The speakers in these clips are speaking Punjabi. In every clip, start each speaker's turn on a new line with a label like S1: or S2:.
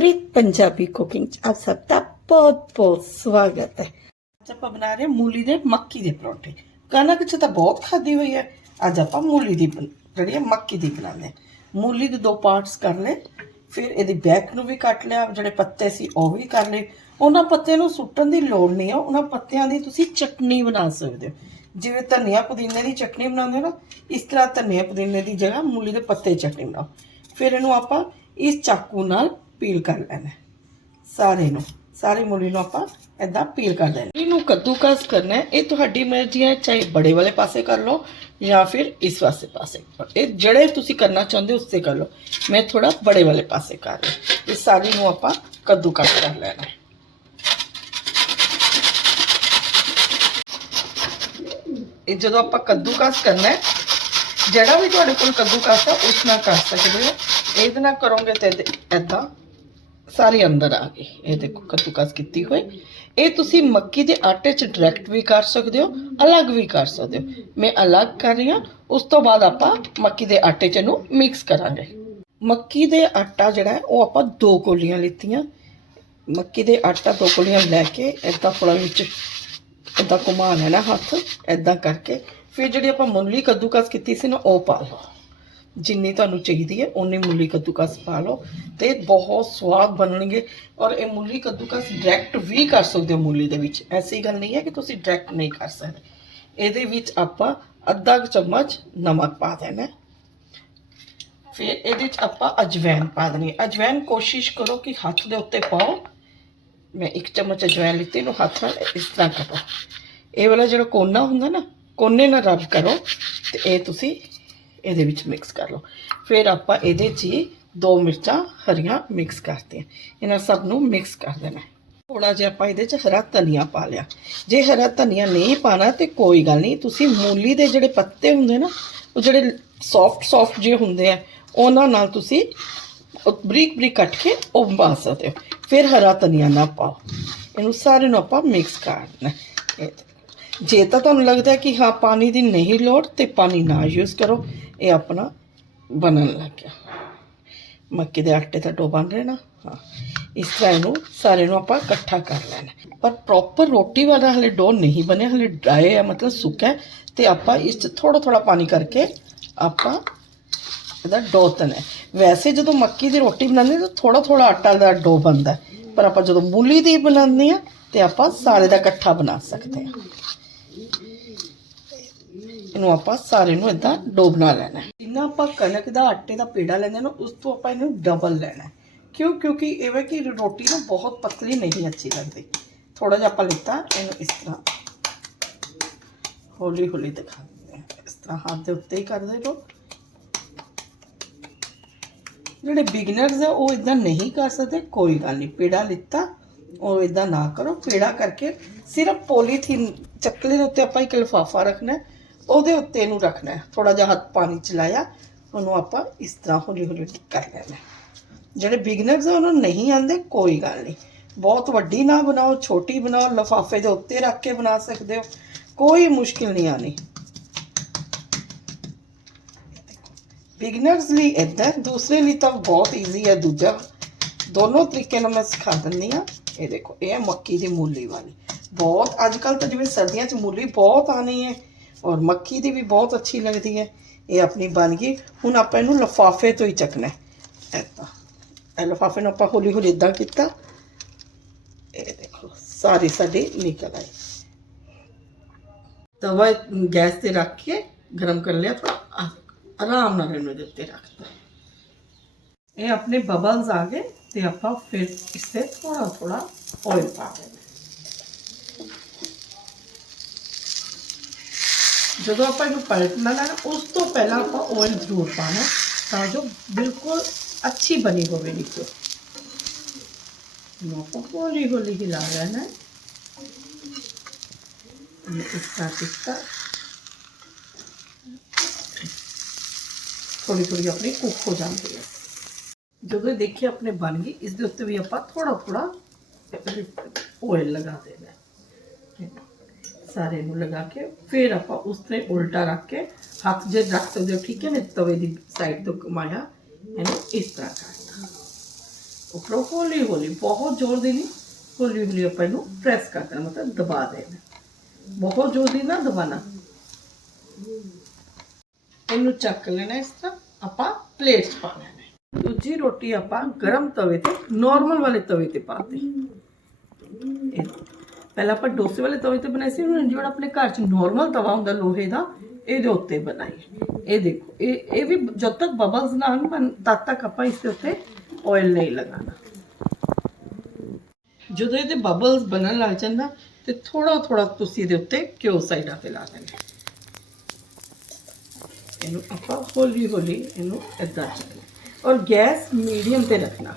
S1: ਪ੍ਰੀਤ ਪੰਜਾਬੀ ਕੁਕਿੰਗ ਚ ਆਪ ਸਭ ਦਾ ਬਹੁਤ ਬਹੁਤ ਸਵਾਗਤ ਹੈ ਅੱਜ ਆਪਾਂ ਬਣਾ ਰਹੇ ਮੂਲੀ ਦੇ ਮੱਕੀ ਦੇ ਪਰੌਂਠੇ ਕਣਕ ਚ ਤਾਂ ਬਹੁਤ ਖਾਦੀ ਹੋਈ ਹੈ ਅੱਜ ਆਪਾਂ ਮੂਲੀ ਦੀ ਜਿਹੜੀ ਹੈ ਮੱਕੀ ਦੀ ਬਣਾਉਂਦੇ ਮੂਲੀ ਦੇ ਦੋ ਪਾਰਟਸ ਕਰ ਲਏ ਫਿਰ ਇਹਦੀ ਬੈਕ ਨੂੰ ਵੀ ਕੱਟ ਲਿਆ ਜਿਹੜੇ ਪੱਤੇ ਸੀ ਉਹ ਵੀ ਕਰ ਲਏ ਉਹਨਾਂ ਪੱਤਿਆਂ ਨੂੰ ਸੁੱਟਣ ਦੀ ਲੋੜ ਨਹੀਂ ਹੈ ਉਹਨਾਂ ਪੱਤਿਆਂ ਦੀ ਤੁਸੀਂ ਚਟਨੀ ਬਣਾ ਸਕਦੇ ਹੋ ਜਿਵੇਂ ਧਨੀਆ ਪੁਦੀਨੇ ਦੀ ਚਟਨੀ ਬਣਾਉਂਦੇ ਹੋ ਨਾ ਇਸ ਤਰ੍ਹਾਂ ਧਨੀਆ ਪੁਦੀਨੇ ਦੀ ਜਗ੍ਹਾ ਮੂਲੀ ਦੇ ਪੱਤੇ ਦੀ ਚਟਨੀ ਬਣਾਓ ਫਿਰ ਇਹਨੂੰ ਆਪਾਂ ਇਸ ਚਾਕੂ ਨਾਲ ਪੀਲ ਕਰ ਲੈਣਾ ਹੈ। ਸਾਰੇ ਨੂੰ ਸਾਰੀ ਮੂਲੀ ਨੂੰ ਆਪਾਂ ਇਦਾਂ ਪੀਲ ਕਰ ਦੇਣਾ ਇਹਨੂੰ ਕੱਦੂਕਸ ਕਰਨਾ ਹੈ ਇਹ ਤੁਹਾਡੀ ਮਰਜ਼ੀ ਹੈ ਚਾਹੇ ਬੜੇ ਵਾਲੇ ਪਾਸੇ ਕਰ ਲਓ ਜਾਂ ਫਿਰ ਇਸ ਵਾਸਤੇ ਪਾਸੇ ਇਹ ਜਿਹੜੇ ਤੁਸੀਂ ਕਰਨਾ ਚਾਹੁੰਦੇ ਹੋ ਉਸ ਤੇ ਕਰ ਲਓ ਮੈਂ ਥੋੜਾ ਬੜੇ ਵਾਲੇ ਪਾਸੇ ਕਰ ਰਹੀ ਇਸ ਸਾਰੀ ਨੂੰ ਆਪਾਂ ਕੱਦੂਕਸ ਕਰ ਲੈਣਾ ਹੈ ਇਹ ਜਦੋਂ ਆਪਾਂ ਕੱਦੂਕਸ ਕਰਨਾ ਹੈ ਜਿਹੜਾ ਵੀ ਤੁਹਾਡੇ ਕੋਲ ਕੱਦੂਕਸ ਆ ਉਸ ਨਾਲ ਕਰ ਸਕਦੇ ਹੋ ਇਹਦੇ ਨਾਲ ਕਰੋਗੇ ਤੇ ਇਦਾਂ ਸਾਰੇ ਅੰਦਰ ਆ ਗਏ। ਇਹ ਦੇਖੋ ਕੱਦੂਕਸ ਕੀਤੀ ਹੋਈ। ਇਹ ਤੁਸੀਂ ਮੱਕੀ ਦੇ ਆਟੇ 'ਚ ਡਾਇਰੈਕਟ ਵੀ ਕਰ ਸਕਦੇ ਹੋ, ਅਲੱਗ ਵੀ ਕਰ ਸਕਦੇ ਹੋ। ਮੈਂ ਅਲੱਗ ਕਰ ਰਹੀ ਹਾਂ, ਉਸ ਤੋਂ ਬਾਅਦ ਆਪਾਂ ਮੱਕੀ ਦੇ ਆਟੇ 'ਚ ਇਹਨੂੰ ਮਿਕਸ ਕਰਾਂਗੇ। ਮੱਕੀ ਦੇ ਆਟਾ ਜਿਹੜਾ ਉਹ ਆਪਾਂ ਦੋ ਕੋਲੀਆਂ ਲਿੱਤੀਆਂ। ਮੱਕੀ ਦੇ ਆਟਾ ਦੋ ਕੋਲੀਆਂ ਲੈ ਕੇ ਏਦਾਂ ਥੋੜਾ ਵਿੱਚ, ਏਦਾਂ ਘੁਮਾ ਲੈਣਾ ਹੱਥ, ਏਦਾਂ ਕਰਕੇ। ਫਿਰ ਜਿਹੜੀ ਆਪਾਂ ਮੁੱਲੀ ਕੱਦੂਕਸ ਕੀਤੀ ਸੀ ਨਾ, ਉਹ ਪਾ ਲਓ। ਜਿੰਨੀ ਤੁਹਾਨੂੰ ਚਾਹੀਦੀ ਹੈ ਓਨੀ ਮੁੱਲੀ ਕੱਦੂਕਸ ਪਾ ਲਓ ਤੇ ਬਹੁਤ ਸਵਾਦ ਬਣਨਗੇ ਔਰ ਇਹ ਮੁੱਲੀ ਕੱਦੂਕਸ ਡਾਇਰੈਕਟ ਵੀ ਕਰ ਸਕਦੇ ਹੋ ਮੁੱਲੀ ਦੇ ਵਿੱਚ ਐਸੀ ਗੱਲ ਨਹੀਂ ਹੈ ਕਿ ਤੁਸੀਂ ਡਾਇਰੈਕਟ ਨਹੀਂ ਕਰ ਸਕਦੇ ਇਹਦੇ ਵਿੱਚ ਆਪਾਂ ਅੱਧਾ ਕੁ ਚਮਚ ਨਮਕ ਪਾ ਦੇਣਾ ਹੈ। ਫਿਰ ਇਹਦੇ ਵਿੱਚ ਆਪਾਂ ਅਜਵਾਇਣ ਪਾ ਦੇਣੀ ਹੈ ਅਜਵਾਇਣ ਕੋਸ਼ਿਸ਼ ਕਰੋ ਕਿ ਹੱਥ ਦੇ ਉੱਤੇ ਪਾਓ ਮੈਂ ਇੱਕ ਚਮਚ ਅਜਵਾਇਣ ਲਿੱਤੀ ਇਹਨੂੰ ਹੱਥ ਨਾਲ ਇਸ ਤਰ੍ਹਾਂ ਕਰੋ ਇਹ ਵਾਲਾ ਜਿਹੜਾ ਕੋਨਾ ਹੁੰਦਾ ਨਾ ਕੋਨੇ ਨਾਲ ਰਬ ਕਰੋ ਤੇ ਇਹ ਤੁਸੀਂ ਇਹਦੇ ਵਿੱਚ ਮਿਕਸ ਕਰ ਲਓ। ਫਿਰ ਆਪਾਂ ਇਹਦੇ 'ਚ ਹੀ ਦੋ ਮਿਰਚਾਂ ਹਰੀਆਂ ਮਿਕਸ ਕਰਤੀਆਂ। ਇਹਨਾਂ ਸਭ ਨੂੰ ਮਿਕਸ ਕਰ ਦੇਣਾ। ਥੋੜਾ ਜਿਹਾ ਆਪਾਂ ਇਹਦੇ 'ਚ ਹਰਾ ਧਨੀਆ ਪਾ ਲਿਆ। ਜੇ ਹਰਾ ਧਨੀਆ ਨਹੀਂ ਪਾਣਾ ਤੇ ਕੋਈ ਗੱਲ ਨਹੀਂ, ਤੁਸੀਂ ਮੂਲੀ ਦੇ ਜਿਹੜੇ ਪੱਤੇ ਹੁੰਦੇ ਨਾ, ਉਹ ਜਿਹੜੇ ਸੌਫਟ ਸੌਫਟ ਜਿਹੇ ਹੁੰਦੇ ਆ, ਉਹਨਾਂ ਨਾਲ ਤੁਸੀਂ ਬਰੀਕ ਬਰੀਕ ਕੱਟ ਕੇ ਉਹ ਪਾ ਸਕਦੇ ਹੋ। ਫਿਰ ਹਰਾ ਧਨੀਆ ਨਾ ਪਾਓ। ਇਹਨੂੰ ਸਾਰੇ ਨੂੰ ਆਪਾਂ ਮਿਕਸ ਕਰਨਾ ਇਹ ਜੇ ਤਾਂ ਤੁਹਾਨੂੰ ਲੱਗਦਾ ਕਿ ਹਾਂ, ਪਾਣੀ ਦੀ ਨਹੀਂ ਲੋੜ ਤੇ ਪਾਣੀ ਨਾ ਯੂਜ਼ ਕਰੋ। ਇਹ ਆਪਣਾ ਬਣਨ ਲੱਗ ਗਿਆ। ਮੱਕੀ ਦੇ ਆਟੇ ਦਾ ਡੋ ਬਣ ਰਿਹਾ ਨਾ, ਹਾਂ। ਇਸ ਤਰ੍ਹਾਂ ਇਹਨੂੰ ਸਾਰੇ ਨੂੰ ਆਪਾਂ ਇਕੱਠਾ ਕਰ ਲੈਣਾ। ਪਰ ਪ੍ਰੋਪਰ ਰੋਟੀ ਵਾਲਾ ਹਲੇ ਡੋ ਨਹੀਂ ਬਣਿਆ, ਹਲੇ ਡਰਾਈ ਹੈ, ਮਤਲਬ ਸੁੱਕਾ ਹੈ। ਤੇ ਆਪਾਂ ਇਸ 'ਚ ਥੋੜਾ ਥੋੜਾ ਪਾਣੀ ਕਰਕੇ ਆਪਾਂ ਇਹਦਾ ਡੋ ਤਣਾ ਵੈਸੇ ਜਦੋਂ ਮੱਕੀ ਦੀ ਰੋਟੀ ਬਣਾਉਂਦੇ ਤਾਂ ਥੋੜਾ ਥੋੜਾ ਆਟਾ ਦਾ ਡੋ ਬਣਦਾ ਪਰ ਆਪਾਂ ਜਦੋਂ ਮੂਲੀ ਦੀ ਬਣਾਉਂਦੇ ਆ ਤੇ ਆਪਾਂ ਸਾਰੇ ਦਾ ਇਕੱਠਾ ਬਣਾ ਸਕਦੇ ਹਾਂ। ਇਹਨੂੰ ਆਪਾਂ ਸਾਰੇ ਨੂੰ ਇਦਾਂ ਡੋਬਣਾ ਲੈਣਾ ਜਿੰਨਾ ਆਪਾਂ ਕਣਕ ਦਾ ਆਟੇ ਦਾ ਪੇੜਾ ਲੈਂਦੇ ਨਾ, ਉਸ ਤੋਂ ਆਪਾਂ ਇਹਨੂੰ ਡਬਲ ਲੈਣਾ ਕਿਉਂ? ਕਿਉਂਕਿ ਇਹ ਕਿ ਰੋਟੀ ਨਾ ਬਹੁਤ ਪਤਲੀ ਨਹੀਂ ਅੱਛੀ ਲੱਗਦੀ। ਥੋੜਾ ਜਿਹਾ ਆਪਾਂ ਲਿੱਤਾ, ਇਹਨੂੰ ਇਸ ਤਰ੍ਹਾਂ। ਹੌਲੀ ਹੌਲੀ ਦਿਖਾ ਇਸ ਤਰ੍ਹਾਂ ਹੱਥ ਦੇ ਉੱਤੇ ਹੀ ਕਰਦੇ ਰਹੋ। ਜਿਹੜੇ ਬਿਗਨਰਸ ਆ, ਉਹ ਇਦਾਂ ਨਹੀਂ ਕਰ ਸਕਦੇ, ਕੋਈ ਗੱਲ ਨਹੀਂ। ਪੇੜਾ ਲਿੱਤਾ, ਉਹ ਇਦਾਂ ਨਾ ਕਰੋ। ਪੇੜਾ ਕਰਕੇ ਸਿਰਫ ਪੋਲੀਥੀਨ ਚੱਕਲੇ ਦੇ ਉੱਤੇ ਆਪਾਂ ਇੱਕ ਲਿਫਾਫਾ ਰੱਖਣਾ ਉਹਦੇ ਉੱਤੇ ਇਹਨੂੰ ਰੱਖਣਾ ਹੈ। ਥੋੜਾ ਜਿਹਾ ਹੱਥ ਪਾਣੀ ਚ ਲਾਇਆ, ਉਹਨੂੰ ਆਪਾਂ ਇਸ ਤਰ੍ਹਾਂ ਹੌਲੀ ਹੌਲੀ ਕਰ ਲੈਣਾ ਜਿਹੜੇ ਬਿਗਨਰਸ ਆ, ਉਹਨਾਂ ਨੂੰ ਨਹੀਂ ਆਉਂਦੇ ਕੋਈ ਗੱਲ ਨਹੀਂ। ਬਹੁਤ ਵੱਡੀ ਨਾ ਬਣਾਓ, ਛੋਟੀ ਬਣਾਓ, ਲਿਫਾਫੇ ਦੇ ਉੱਤੇ ਰੱਖ ਕੇ ਬਣਾ ਸਕਦੇ ਹੋ। ਕੋਈ ਮੁਸ਼ਕਿਲ ਨਹੀਂ ਆਣੀ ਬਿਗਨਰਸ ਲਈ ਇਦਾਂ ਦੂਸਰੇ ਲਈ ਤਾਂ ਬਹੁਤ ਈਜ਼ੀ ਹੈ, ਦੂਜਾ। ਦੋਨੋਂ ਤਰੀਕੇ ਨਾਲ ਮੈਂ ਸਿਖਾ ਦਿੰਦੀ ਆ ਇਹ ਦੇਖੋ, ਇਹ ਹੈ ਮੱਕੀ ਦੀ ਮੂਲੀ ਵਾਲੀ। ਬਹੁਤ ਅੱਜ ਕੱਲ ਤਾਂ ਜਿਵੇਂ ਸਰਦੀਆਂ 'ਚ ਮੂਲੀ ਬਹੁਤ ਆਣੀ ਹੈ। ਔਰ ਮੱਕੀ ਦੀ ਵੀ ਬਹੁਤ ਅੱਛੀ ਲੱਗਦੀ ਹੈ ਇਹ ਆਪਣੀ ਬਣ ਗਈ ਹੁਣ ਆਪਾਂ ਇਹਨੂੰ ਲਫਾਫੇ ਤੋਂ ਹੀ ਚੱਕਣਾ ਹੈ ਏਦਾਂ ਇਹ ਲਫਾਫੇ ਨੂੰ ਆਪਾਂ ਹੌਲੀ ਹੌਲੀ ਇਦਾਂ ਕੀਤਾ ਇਹ ਦੇਖੋ ਸਾਰੀ ਸਾਡੀ ਨਿਕਲ ਆਈ ਤਵਾ ਗੈਸ ਤੇ ਰੱਖ ਕੇ ਗਰਮ ਕਰ ਲਿਆ ਥੋੜਾ ਆਰਾਮ ਨਾਲ ਇਹਨੂੰ ਇਹਦੇ ਉੱਤੇ ਰੱਖਤਾ ਇਹ ਆਪਣੇ ਬਬਲਸ ਆ ਗਏ ਤੇ ਆਪਾਂ ਫਿਰ ਇਸ ਤੇ ਥੋੜਾ ਥੋੜਾ ਆਇਲ ਪਾ ਦੇਣਾ ਜਦੋਂ ਆਪਾਂ ਇਹਨੂੰ ਪਲਟਣਾ ਨਾ ਉਸ ਤੋਂ ਪਹਿਲਾਂ ਆਪਾਂ ਆਇਲ ਜ਼ਰੂਰ ਪਾਣਾ ਤਾਂ ਜੋ ਬਿਲਕੁਲ ਅੱਛੀ ਬਣੀ ਹੋਵੇ ਨੀਚੇ ਨੂੰ ਆਪਾਂ ਹੌਲੀ ਹੌਲੀ ਹਿਲਾ ਲੈਣਾ ਹੈ ਇਹ ਇਸ ਤਰ੍ਹਾਂ ਕੀਤਾ ਥੋੜੀ ਥੋੜੀ ਆਪਣੀ ਕੁੱਕ ਹੋ ਜਾਂਦੀ ਹੈ ਜਦੋਂ ਇਹ ਦੇਖਿए ਆਪਣੇ ਬਣ ਗਈ ਇਸ ਦੇ ਉੱਤੇ ਵੀ ਆਪਾਂ ਥੋੜਾ ਥੋੜਾ ਆਇਲ ਲਗਾ ਦੇਣਾ ਹੈ। ਸਾਰੇ ਨੂੰ ਲਗਾ ਕੇ ਫਿਰ ਆਪਾਂ ਉਸ ਤੇ ਉਲਟਾ ਰੱਖ ਕੇ ਹੱਥ ਜੇ ਰੱਖ ਸਕਦੇ ਹੋ, ਠੀਕ ਹੈ ਨੇ ਤਵੇ ਦੀ ਸਾਈਡ ਤੋਂ ਘੁਮਾਇਆ, ਇਹਨੂੰ ਇਸ ਤਰ੍ਹਾਂ ਕਰਨਾ ਉੱਪਰੋਂ ਹੌਲੀ ਹੌਲੀ, ਬਹੁਤ ਜ਼ੋਰ ਦੀ ਨਹੀਂ, ਹੌਲੀ ਹੌਲੀ ਆਪਾਂ ਇਹਨੂੰ ਪ੍ਰੈਸ ਕਰ ਮਤਲਬ ਦਬਾ ਦੇਣਾ। ਬਹੁਤ ਜ਼ੋਰ ਦੀ ਨਾ ਦਬਾਣਾ ਇਹਨੂੰ ਚੱਕ ਲੈਣਾ ਇਸ ਤਰ੍ਹਾਂ, ਆਪਾਂ ਪਲੇਟ 'ਚ ਪਾ ਲੈਣਾ। ਦੂਜੀ ਰੋਟੀ ਆਪਾਂ ਗਰਮ ਤਵੇ ਤੇ ਨਾਰਮਲ ਵਾਲੇ ਤਵੇ ਤੇ ਪਾਤੀ। ਇਹ ਪਹਿਲਾਂ ਆਪਾਂ ਡੋਸੇ ਵਾਲੇ ਤਵੇ ਤੇ ਬਣਾਈ ਸੀ, ਹੁਣ ਜਿਹੜਾ ਆਪਣੇ ਘਰ 'ਚ ਨਾਰਮਲ ਤਵਾ ਹੁੰਦਾ ਲੋਹੇ ਦਾ, ਇਹਦੇ ਉੱਤੇ ਬਣਾਈ। ਇਹ ਦੇਖੋ, ਇਹ ਇਹ ਵੀ ਜਦ ਤੱਕ ਬਬਲਸ ਨਾ ਆਉਣ ਬਣ- ਤਦ ਤੱਕ ਆਪਾਂ ਇਸ ਦੇ ਉੱਤੇ ਆਇਲ ਨਹੀਂ ਲਗਾਉਣਾ। ਜਦੋਂ ਇਹਦੇ ਬਬਲਸ ਬਣਨ ਲੱਗ ਜਾਣ ਨਾ, ਤੇ ਥੋੜਾ ਥੋੜਾ ਤੁਸੀਂ ਇਹਦੇ ਉੱਤੇ ਘਿਓ ਸਾਈਡਾਂ ਤੇ ਲਾ ਦੇਣਾ। ਇਹਨੂੰ ਆਪਾਂ ਹੌਲੀ ਹੌਲੀ ਇਹਨੂੰ ਏਦਾਂ ਚੱਲਣਾ ਔਰ ਗੈਸ ਮੀਡੀਅਮ ਤੇ ਰੱਖਣਾ।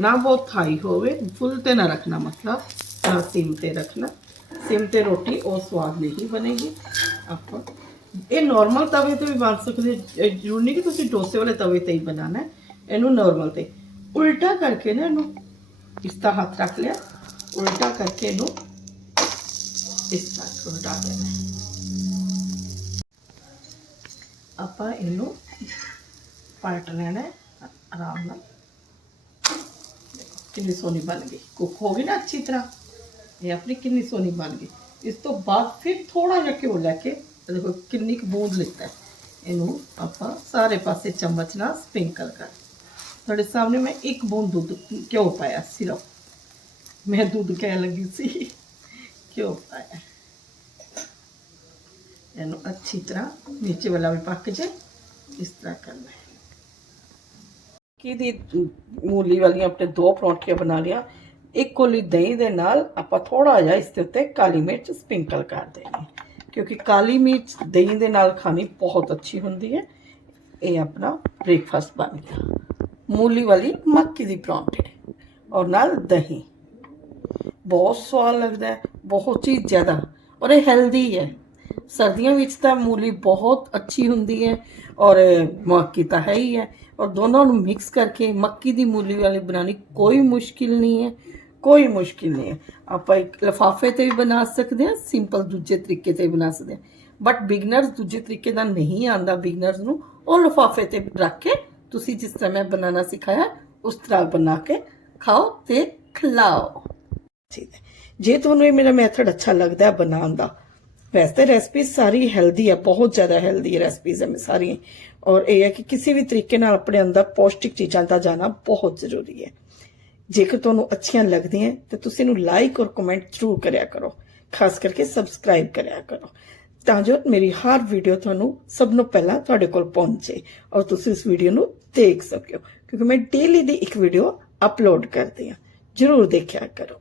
S1: ਨਾ ਬਹੁਤ ਹਾਈ ਹੋਵੇ ਫੁੱਲ ਤੇ ਨਾ ਰੱਖਣਾ ਮਤਲਬ। ਨਾ ਸਿਮ ਤੇ ਰੱਖਣਾ। ਸਿਮ ਤੇ ਰੋਟੀ, ਉਹ ਸਵਾਦ ਨਹੀਂ ਬਣੇਗੀ। ਆਪਾਂ ਇਹ ਨਾਰਮਲ ਤਵੇ ਤੇ ਵੀ ਬਣ ਸਕਦੇ ਇਹ ਜ਼ਰੂਰੀ ਨਹੀਂ ਕਿ ਤੁਸੀਂ ਡੋਸੇ ਵਾਲੇ ਤਵੇ ਤੇ ਹੀ ਬਣਾਉਣਾ ਇਹਨੂੰ ਨਾਰਮਲ ਤੇ। ਉਲਟਾ ਕਰਕੇ ਨਾ ਇਹਨੂੰ ਇਸ ਤਰ੍ਹਾਂ ਹੱਥ ਰੱਖ ਲਿਆ। ਉਲਟਾ ਕਰਕੇ ਇਹਨੂੰ ਇਸ ਤਰ੍ਹਾਂ ਉਲਟਾ ਦੇਣਾ ਆਪਾਂ ਇਹਨੂੰ ਪਲਟ ਲੈਣਾ ਆਰਾਮ ਨਾਲ। ਕਿੰਨੀ ਸੋਹਣੀ ਬਣ ਗਈ। ਕੁੱਕ ਹੋ ਗਈ ਨਾ ਅੱਛੀ ਤਰ੍ਹਾਂ। ਇਹ ਆਪਣੀ ਕਿੰਨੀ ਸੋਹਣੀ ਬਣ ਗਈ। ਇਸ ਤੋਂ ਬਾਅਦ ਫਿਰ ਥੋੜਾ ਜਿਹਾ ਘਿਓ ਲੈ ਕੇ ਦੇਖੋ ਕਿੰਨੀ ਕੁ ਬੂੰਦ ਲਿੱਤਾ ਇਹਨੂੰ ਆਪਾਂ ਸਾਰੇ ਪਾਸੇ ਚਮਚ ਨਾਲ ਸਪ੍ਰਿੰਕਲ ਕਰ। ਤੁਹਾਡੇ ਸਾਹਮਣੇ ਮੈਂ ਇੱਕ ਬੂੰਦ ਦੁੱਧ, ਘਿਓ ਪਾਇਆ ਸਿਰਫ ਮੈਂ ਦੁੱਧ ਕਹਿ ਲੱਗੀ ਸੀ, ਘਿਓ ਪਾਇਆ। ਇਹਨੂੰ ਅੱਛੀ ਤਰ੍ਹਾਂ ਨੀਚੇ ਵਾਲਾ ਵੀ ਪੱਕ ਜੇ ਇਸ ਤਰ੍ਹਾਂ ਕਰਨਾ ਹੈ। ਕੀ ਦੀ ਮੂਲੀ ਵਾਲੀਆਂ ਆਪਣੇ ਦੋ ਪਰੌਂਠੀਆਂ ਬਣਾ ਲਿਆ। ਇੱਕ ਕੋਲੀ ਦਹੀਂ ਦੇ ਨਾਲ ਆਪਾਂ ਥੋੜਾ ਜਿਹਾ ਇਸ ਦੇ ਉੱਤੇ ਕਾਲੀ ਮਿਰਚ ਸਪਿੰਕਲ ਕਰ ਦੇਣੀ ਕਿਉਂਕਿ ਕਾਲੀ ਮਿਰਚ ਦਹੀਂ ਦੇ ਨਾਲ ਖਾਣੀ ਬਹੁਤ ਅੱਛੀ ਹੁੰਦੀ ਹੈ। ਇਹ ਆਪਣਾ ਬ੍ਰੇਕਫਾਸਟ ਬਣ ਗਿਆ। ਮੂਲੀ ਵਾਲੀ ਮੱਕੀ ਦੀ ਪਰੌਂਠੇ ਔਰ ਨਾਲ ਦਹੀਂ। ਬਹੁਤ ਸਵਾਦ ਲੱਗਦਾ ਹੈ, ਬਹੁਤ ਹੀ ਜ਼ਿਆਦਾ ਔਰ ਇਹ ਹੈਲਦੀ ਹੈ। ਸਰਦੀਆਂ ਵਿੱਚ ਤਾਂ ਮੂਲੀ ਬਹੁਤ ਅੱਛੀ ਹੁੰਦੀ ਹੈ ਔਰ ਮੱਕੀ ਤਾਂ ਹੈ ਹੀ ਹੈ। ਔਰ ਦੋਨੋਂ ਨੂੰ ਮਿਕਸ ਕਰਕੇ ਮੱਕੀ ਦੀ ਮੂਲੀ ਵਾਲੀ ਬਣਾਉਣੀ ਕੋਈ ਮੁਸ਼ਕਿਲ ਨਹੀਂ ਹੈ। ਕੋਈ ਮੁਸ਼ਕਿਲ ਨਹੀਂ ਹੈ। ਆਪਾਂ ਇੱਕ ਲਫਾਫੇ ਤੇ ਵੀ ਬਣਾ ਸਕਦੇ ਹਾਂ ਸਿੰਪਲ ਦੂਜੇ ਤਰੀਕੇ ਤੇ ਵੀ ਬਣਾ ਸਕਦੇ ਹਾਂ। ਬਟ ਬਿਗਨਰਸ ਦੂਜੇ ਤਰੀਕੇ ਦਾ ਨਹੀਂ ਆਂਦਾ ਬਿਗਨਰਸ ਨੂੰ। ਉਹ ਲਫਾਫੇ ਤੇ ਰੱਖ ਕੇ ਤੁਸੀਂ ਜਿਸ ਤਰ੍ਹਾਂ ਮੈਂ ਬਣਾਉਣਾ ਸਿਖਾਇਆ, ਉਸ ਤਰ੍ਹਾਂ ਬਣਾ ਕੇ ਖਾਓ ਤੇ ਖਿਲਾਓ। ਠੀਕ ਹੈ। ਜੇ ਤੁਹਾਨੂੰ ਇਹ ਮੇਰਾ ਮੈਥਡ ਅੱਛਾ ਲੱਗਦਾ ਹੈ ਬਣਾਉਣ ਦਾ, ਵੈਸੇ ਰੈਸਪੀ ਸਾਰੀ ਹੈਲਦੀ ਹੈ ਬਹੁਤ ਜ਼ਿਆਦਾ ਹੈਲਦੀ ਰੈਸਪੀਜ਼ ਹੈ ਸਾਰੀਆਂ। ਔਰ ਇਹ ਹੈ ਕਿ ਕਿਸੇ ਵੀ ਤਰੀਕੇ ਨਾਲ ਆਪਣੇ ਅੰਦਰ ਪੌਸ਼ਟਿਕ ਚੀਜ਼ਾਂ ਦਾ ਜਾਣਾ ਬਹੁਤ ਜ਼ਰੂਰੀ ਹੈ। ਜੇਕਰ ਤੁਹਾਨੂੰ ਅੱਛੀਆਂ ਲੱਗਦੀਆਂ ਤਾਂ ਤੁਸੀਂ ਇਹਨੂੰ ਲਾਈਕ ਔਰ ਕਮੈਂਟ ਜ਼ਰੂਰ ਕਰਿਆ ਕਰੋ। ਖਾਸ ਕਰਕੇ ਸਬਸਕ੍ਰਾਈਬ ਕਰਿਆ ਕਰੋ। ਤਾਂ ਜੋ ਮੇਰੀ ਹਰ ਵੀਡੀਓ ਤੁਹਾਨੂੰ ਸਭ ਨੂੰ ਪਹਿਲਾਂ ਤੁਹਾਡੇ ਕੋਲ ਪਹੁੰਚੇ ਔਰ ਤੁਸੀਂ ਇਸ ਵੀਡੀਓ ਨੂੰ ਦੇਖ ਸਕੋ। ਕਿਉਂਕਿ ਮੈਂ ਡੇਲੀ ਦੀ ਇੱਕ ਵੀਡੀਓ ਅਪਲੋਡ ਕਰਦੀ ਹਾਂ। ਜ਼ਰੂਰ ਦੇਖਿਆ ਕਰੋ।